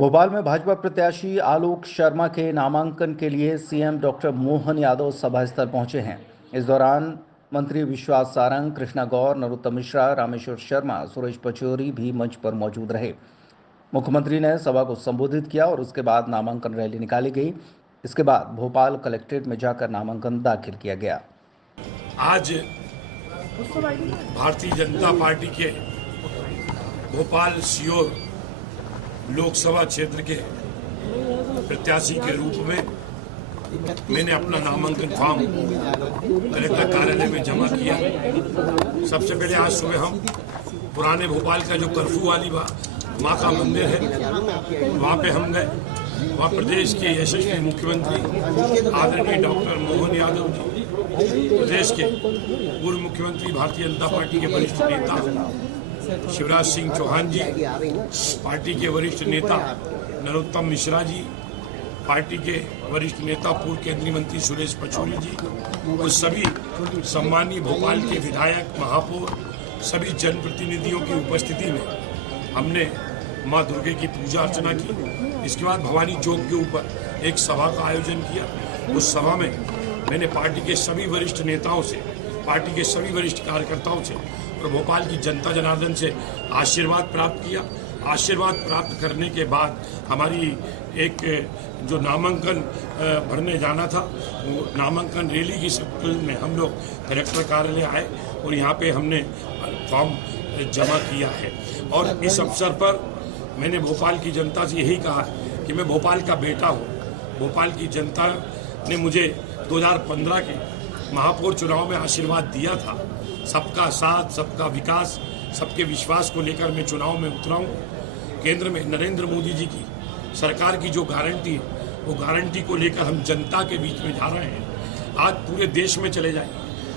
भोपाल में भाजपा प्रत्याशी आलोक शर्मा के नामांकन के लिए सीएम डॉक्टर मोहन यादव सभा स्थल पहुंचे हैं। इस दौरान मंत्री विश्वास सारंग, कृष्णा गौर, नरोत्तम मिश्रा, रामेश्वर शर्मा, सुरेश पचौरी भी मंच पर मौजूद रहे। मुख्यमंत्री ने सभा को संबोधित किया और उसके बाद नामांकन रैली निकाली गई। इसके बाद भोपाल कलेक्ट्रेट में जाकर नामांकन दाखिल किया गया। आज भारतीय जनता पार्टी के भोपाल सीहोर लोकसभा क्षेत्र के प्रत्याशी के रूप में मैंने अपना नामांकन फॉर्म कलेक्टर कार्यालय में जमा किया। सबसे पहले आज सुबह हम पुराने भोपाल का जो कर्फ्यू वाली माँ का मंदिर है वहाँ पे हम गए। वहाँ प्रदेश के यशस्वी मुख्यमंत्री आदरणीय डॉक्टर मोहन यादव जी, प्रदेश के पूर्व मुख्यमंत्री, भारतीय जनता पार्टी के वरिष्ठ नेता शिवराज सिंह चौहान जी, पार्टी के वरिष्ठ नेता नरोत्तम मिश्रा जी, पार्टी के वरिष्ठ नेता पूर्व केंद्रीय मंत्री सुरेश पचौरी जी और सभी सम्मानीय भोपाल के विधायक, महापौर, सभी जनप्रतिनिधियों की उपस्थिति में हमने मां दुर्गे की पूजा अर्चना की। इसके बाद भवानी चौक के ऊपर एक सभा का आयोजन किया। उस सभा में मैंने पार्टी के सभी वरिष्ठ नेताओं से, पार्टी के सभी वरिष्ठ कार्यकर्ताओं से और भोपाल की जनता जनार्दन से आशीर्वाद प्राप्त किया। आशीर्वाद प्राप्त करने के बाद हमारी एक जो नामांकन भरने जाना था, वो नामांकन रैली की शक्ल में हम लोग कलेक्टर कार्यालय आए और यहाँ पे हमने फॉर्म जमा किया है। और इस अवसर पर मैंने भोपाल की जनता से यही कहा कि मैं भोपाल का बेटा हूँ। भोपाल की जनता ने मुझे 2015 के महापौर चुनाव में आशीर्वाद दिया था। सबका साथ, सबका विकास, सबके विश्वास को लेकर मैं चुनाव में उतरा हूँ। केंद्र में नरेंद्र मोदी जी की सरकार की जो गारंटी है, वो गारंटी को लेकर हम जनता के बीच में जा रहे हैं। आज पूरे देश में चले जाइए,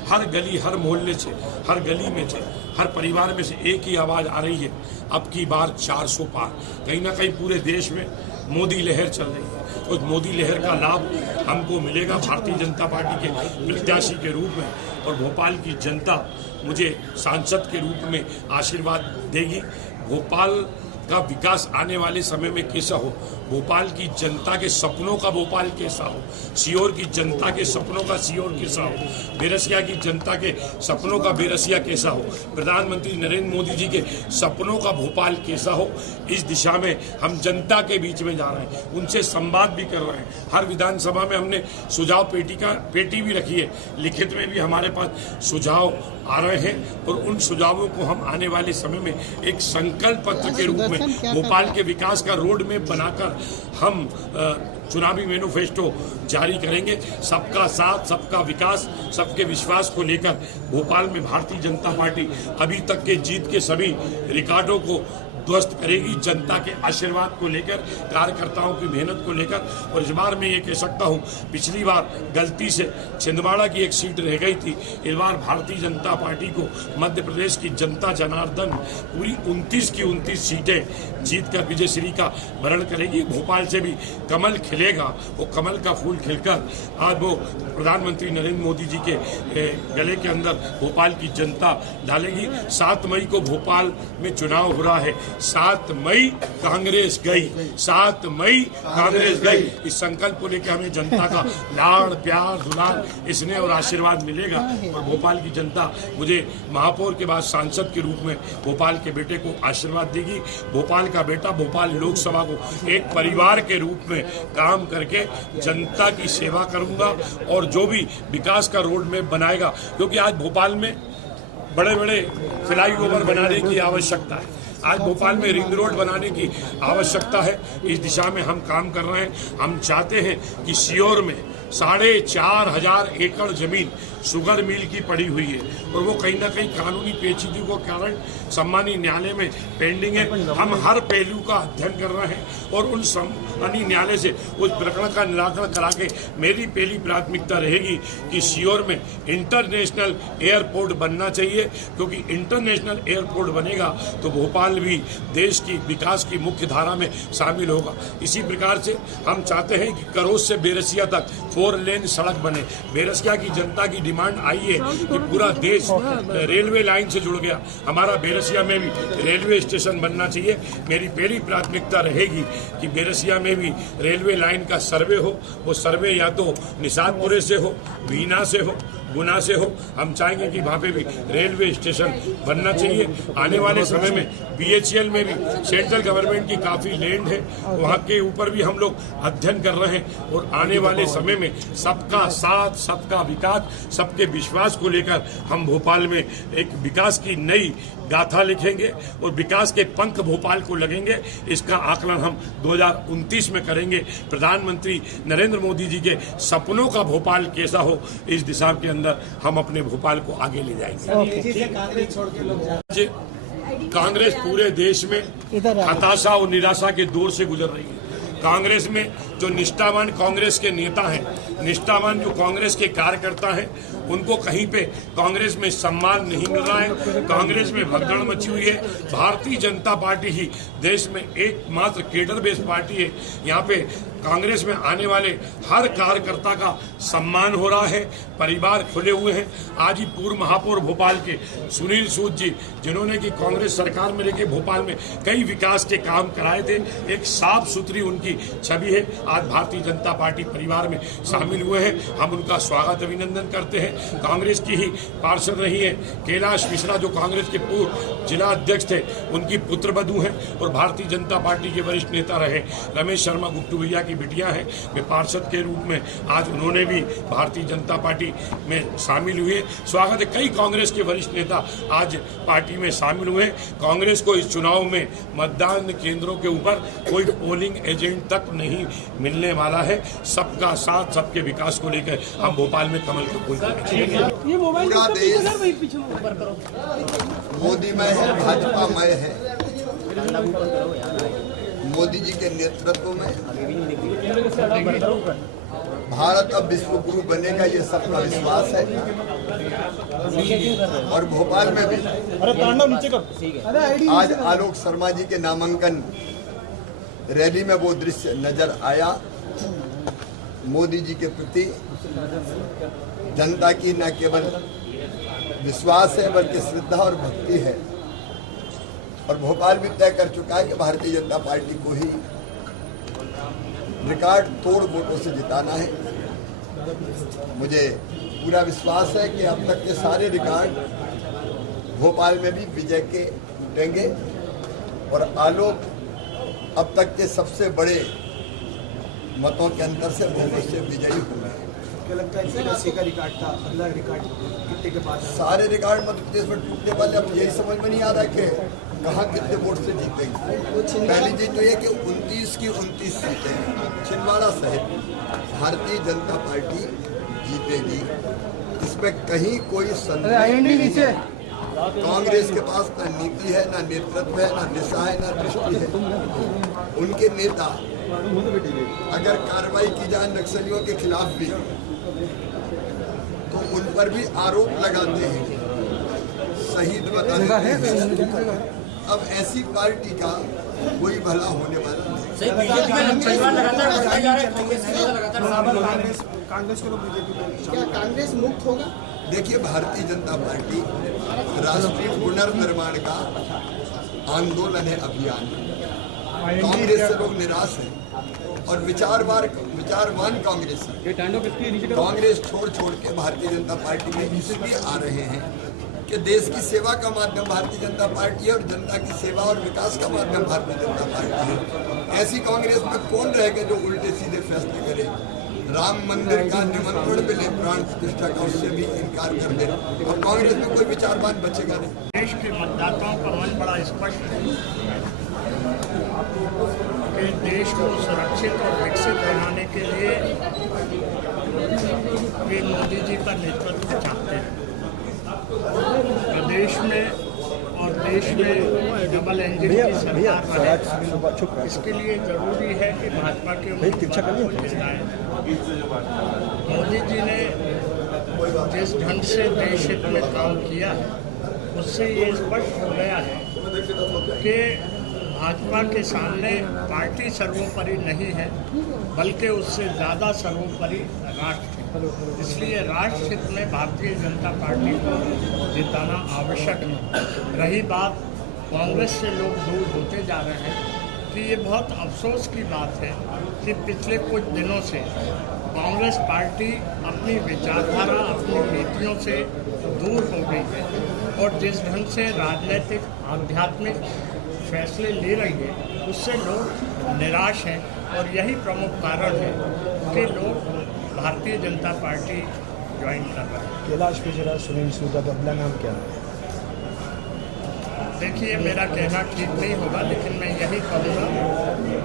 हर गली, हर मोहल्ले से, हर गली में से, हर परिवार में से एक ही आवाज़ आ रही है, अब की बार 400 पार। कहीं ना कहीं पूरे देश में मोदी लहर चल रही है। उस मोदी लहर का लाभ हमको मिलेगा भारतीय जनता पार्टी के प्रत्याशी के रूप में, और भोपाल की जनता मुझे सांसद के रूप में आशीर्वाद देगी। भोपाल का विकास आने वाले समय में कैसा हो, भोपाल की जनता के सपनों का भोपाल कैसा हो, सीहोर की जनता के सपनों का सीहोर कैसा हो, बेरसिया की जनता के सपनों का बेरसिया कैसा हो, प्रधानमंत्री नरेंद्र मोदी जी के सपनों का भोपाल कैसा हो, इस दिशा में हम जनता के बीच में जा रहे हैं, उनसे संवाद भी कर रहे हैं। हर विधानसभा में हमने सुझाव पेटी भी रखी है, लिखित में भी हमारे पास सुझाव आ रहे हैं और उन सुझावों को हम आने वाले समय में एक संकल्प पत्र के रूप में भोपाल के विकास का रोड मैप बनाकर हम चुनावी मैनिफेस्टो जारी करेंगे। सबका साथ, सबका विकास, सबके विश्वास को लेकर भोपाल में भारतीय जनता पार्टी अभी तक के जीत के सभी रिकॉर्डों को ध्वस्त करेगी, जनता के आशीर्वाद को लेकर, कार्यकर्ताओं की मेहनत को लेकर। और इस बार मैं ये कह सकता हूँ, पिछली बार गलती से छिंदवाड़ा की एक सीट रह गई थी। इस बार भारतीय जनता पार्टी को मध्य प्रदेश की जनता जनार्दन पूरी 29 की 29 सीटें जीत कर विजयश्री का वरण करेगी। भोपाल से भी कमल खिलेगा, वो कमल का फूल खिलकर आज वो प्रधानमंत्री नरेंद्र मोदी जी के गले के अंदर भोपाल की जनता डालेगी। 7 मई को भोपाल में चुनाव हो रहा है। 7 मई कांग्रेस गई, 7 मई कांग्रेस गई। इस संकल्प को लेकर हमें जनता का लाड़, प्यार, दुलार, स्नेह और आशीर्वाद मिलेगा। और भोपाल की जनता मुझे महापौर के बाद सांसद के रूप में भोपाल के बेटे को आशीर्वाद देगी। भोपाल का बेटा भोपाल लोकसभा को एक परिवार के रूप में काम करके जनता की सेवा करूंगा और जो भी विकास का रोड मैप बनाएगा, क्योंकि आज भोपाल में बड़े बड़े फ्लाईओवर बनाने की आवश्यकता है, आज भोपाल में रिंग रोड बनाने की आवश्यकता है। इस दिशा में हम काम कर रहे हैं। हम चाहते हैं कि सीहोर में 4,500 एकड़ जमीन शुगर मिल की पड़ी हुई है और वो कहीं ना कहीं कानूनी पेचीदगी के कारण सम्मानीय न्यायालय में पेंडिंग है। हम हर पहलू का अध्ययन कर रहे हैं और उन सम्मानीय न्यायालय से उस प्रकरण का निराकरण करा के मेरी पहली प्राथमिकता रहेगी कि सीहोर में इंटरनेशनल एयरपोर्ट बनना चाहिए, क्योंकि इंटरनेशनल एयरपोर्ट बनेगा तो भोपाल भी देश की विकास की मुख्य धारा में शामिल होगा। इसी प्रकार से हम चाहते हैं कि करोज से बेरसिया तक 4 लेन सड़क बने। बेरसिया की जनता की डिमांड आई है कि पूरा देश रेलवे लाइन से जुड़ गया, हमारा बेरसिया में भी रेलवे स्टेशन बनना चाहिए। मेरी पहली प्राथमिकता रहेगी कि बेरसिया में भी रेलवे लाइन का सर्वे हो। वो सर्वे या तो निषादपुरे से हो, बीना से हो, गुना से हो। हम चाहेंगे कि वहाँ पे भी रेलवे स्टेशन बनना चाहिए। आने वाले समय में BHEL में भी सेंट्रल गवर्नमेंट की काफ़ी लैंड है, वहाँ के ऊपर भी हम लोग अध्ययन कर रहे हैं और आने वाले समय में सबका साथ, सबका विकास, सबके विश्वास को लेकर हम भोपाल में एक विकास की नई गाथा लिखेंगे और विकास के पंख भोपाल को लगेंगे। इसका आकलन हम 2029 में करेंगे। प्रधानमंत्री नरेंद्र मोदी जी के सपनों का भोपाल कैसा हो, इस दिशा के अंदर हम अपने भोपाल को आगे ले जाएंगे। कांग्रेस पूरे देश में हताशा और निराशा के दौर से गुजर रही है। कांग्रेस में जो निष्ठावान कांग्रेस के नेता हैं, निष्ठावान जो कांग्रेस के कार्यकर्ता हैं, उनको कहीं पे कांग्रेस में सम्मान नहीं मिल रहा है। कांग्रेस में भगदड़ मची हुई है। भारतीय जनता पार्टी ही देश में एकमात्र केडर बेस्ड पार्टी है। यहाँ पे कांग्रेस में आने वाले हर कार्यकर्ता का सम्मान हो रहा है, परिवार खुले हुए हैं। आज ही पूर्व महापौर भोपाल के सुनील सूद जी, जिन्होंने कि कांग्रेस सरकार में लेके भोपाल में कई विकास के काम कराए थे, एक साफ सुथरी उनकी छवि है। आज भारतीय जनता पार्टी परिवार में शामिल हुए हैं। हम उनका स्वागत अभिनंदन करते हैं। कांग्रेस की ही पार्षद रही है कैलाश मिश्रा, जो कांग्रेस के पूर्व जिला अध्यक्ष थे, उनकी पुत्रवधू हैं और भारतीय जनता पार्टी के वरिष्ठ नेता रहे रमेश शर्मा गुप्तू भैया की बिटिया है। वे पार्षद के रूप में आज उन्होंने भी भारतीय जनता पार्टी में शामिल हुए। स्वागत है। कई कांग्रेस के वरिष्ठ नेता आज पार्टी में शामिल हुए। कांग्रेस को इस चुनाव में मतदान केंद्रों के ऊपर कोई पोलिंग एजेंट तक नहीं मिलने वाला है। सबका साथ, सबके विकास को लेकर हम भोपाल में कमल का फूल पूरा देश मोदीमय है, भाजपामय है। मोदी जी के नेतृत्व में भारत अब विश्व गुरु बनेगा, ये सबका विश्वास है। और भोपाल में भी आज आलोक शर्मा जी के नामांकन रैली में वो दृश्य नजर आया। मोदी जी के प्रति जनता की न केवल विश्वास है बल्कि श्रद्धा और भक्ति है। और भोपाल भी तय कर चुका है कि भारतीय जनता पार्टी को ही रिकॉर्ड तोड़ वोटों से जिताना है। मुझे पूरा विश्वास है कि अब तक के सारे रिकॉर्ड भोपाल में भी विजय के टूटेंगे और आलोक अब तक के सबसे बड़े मतों के अंतर से बहुमत से विजयी होंगे। क्या लगता है का रिकॉर्ड था, अगला रिकॉर्ड कितने के बाद? सारे रिकॉर्ड मध्य प्रदेश में टूटने वाले। अब यही समझ में नहीं आ रहा कि कहाँ कितने वोट से जीतेंगे। पहली चीज तो ये कि 29 की 29 सीटें छिंदवाड़ा सहित भारतीय जनता पार्टी जीतेगी, इसमें कहीं कोई संदेह नहीं है। कांग्रेस के पास ना नीति है, ना नेतृत्व है, ना दिशा है, ना दृष्टि है। उनके नेता अगर कार्रवाई की जाए नक्सलियों के खिलाफ भी, तो उन पर भी आरोप लगाते हैं, शहीद बताते हैं। अब ऐसी पार्टी का कोई भला होने वाला नहीं। क्या कांग्रेस मुक्त होगा? देखिए, भारतीय जनता पार्टी राष्ट्रीय पुनर्निर्माण का आंदोलन है, अभियान। कांग्रेस से लोग निराश हैं और विचारवान कांग्रेस है। कांग्रेस छोड़ के भारतीय जनता पार्टी में इसलिए आ रहे हैं कि देश की सेवा का माध्यम भारतीय जनता पार्टी है और जनता की सेवा और विकास का माध्यम भारतीय जनता पार्टी है। ऐसी कांग्रेस में कौन रहेगा जो उल्टे सीधे फैसले करे, राम मंदिर का निमंत्रण मिले, प्राण प्रतिष्ठा का, उससे भी इनकार कर दे। और कांग्रेस में कोई विचारवान बचेगा नहीं। देश के मतदाताओं का मन बड़ा स्पष्ट है कि देश को सुरक्षित और विकसित बनाने के लिए ये मोदी जी का नेतृत्व चाहते हैं। प्रदेश में और देश में डबल इंजन की सरकार बने, इसके लिए जरूरी है कि भाजपा के उम्मीदवारों को जिताएं। मोदी जी ने जिस ढंग से देश हित में काम किया, उससे ये स्पष्ट हो गया है कि भाजपा के सामने पार्टी सर्वोपरि नहीं है, बल्कि उससे ज़्यादा सर्वोपरि राष्ट्र है। इसलिए राष्ट्र हित में भारतीय जनता पार्टी को जिताना आवश्यक है। रही बात कांग्रेस से लोग दूर होते जा रहे हैं, कि ये बहुत अफसोस की बात है कि पिछले कुछ दिनों से कांग्रेस पार्टी अपनी विचारधारा, अपनी नीतियों से दूर हो गई है और जिस ढंग से राजनीतिक आध्यात्मिक फैसले ले रही है उससे लोग निराश हैं और यही प्रमुख कारण है कि लोग भारतीय जनता पार्टी ज्वाइन कर रहे हैं। कैलाश विजयराज सुनील सूद का अगला नाम क्या है? देखिए, मेरा कहना ठीक नहीं होगा, लेकिन मैं यही कहूँगा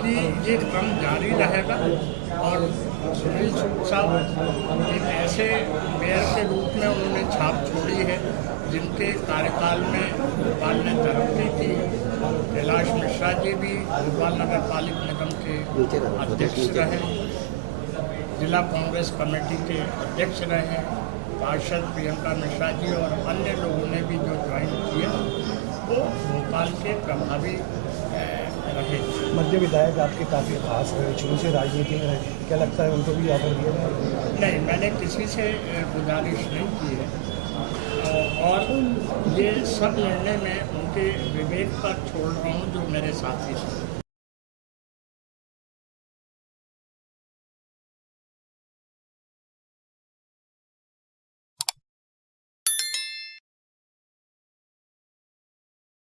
कि ये क्रम जारी रहेगा और सुनील सूद साहब एक ऐसे मेयर के रूप में उन्होंने छाप छोड़ी है जिनके कार्यकाल में भोपाल ने तरक्की की। कैलाश मिश्रा जी भी भोपाल नगर पालिक निगम के अध्यक्ष रहे, जिला कांग्रेस कमेटी के अध्यक्ष रहे, पार्षद प्रियंका मिश्रा जी और अन्य लोगों ने भी जो ज्वाइन किया वो भोपाल के प्रभावी रहे। मध्य विधायक आपके काफ़ी खास रहे, शुरू से राजनीति में रहे, क्या लगता है उनको भी ऑफर दिया जाए? नहीं, मैंने किसी से गुजारिश नहीं की है और ये सब निर्णय मैं उनके विवेक पर छोड़ रहा हूँ जो मेरे साथी हैं।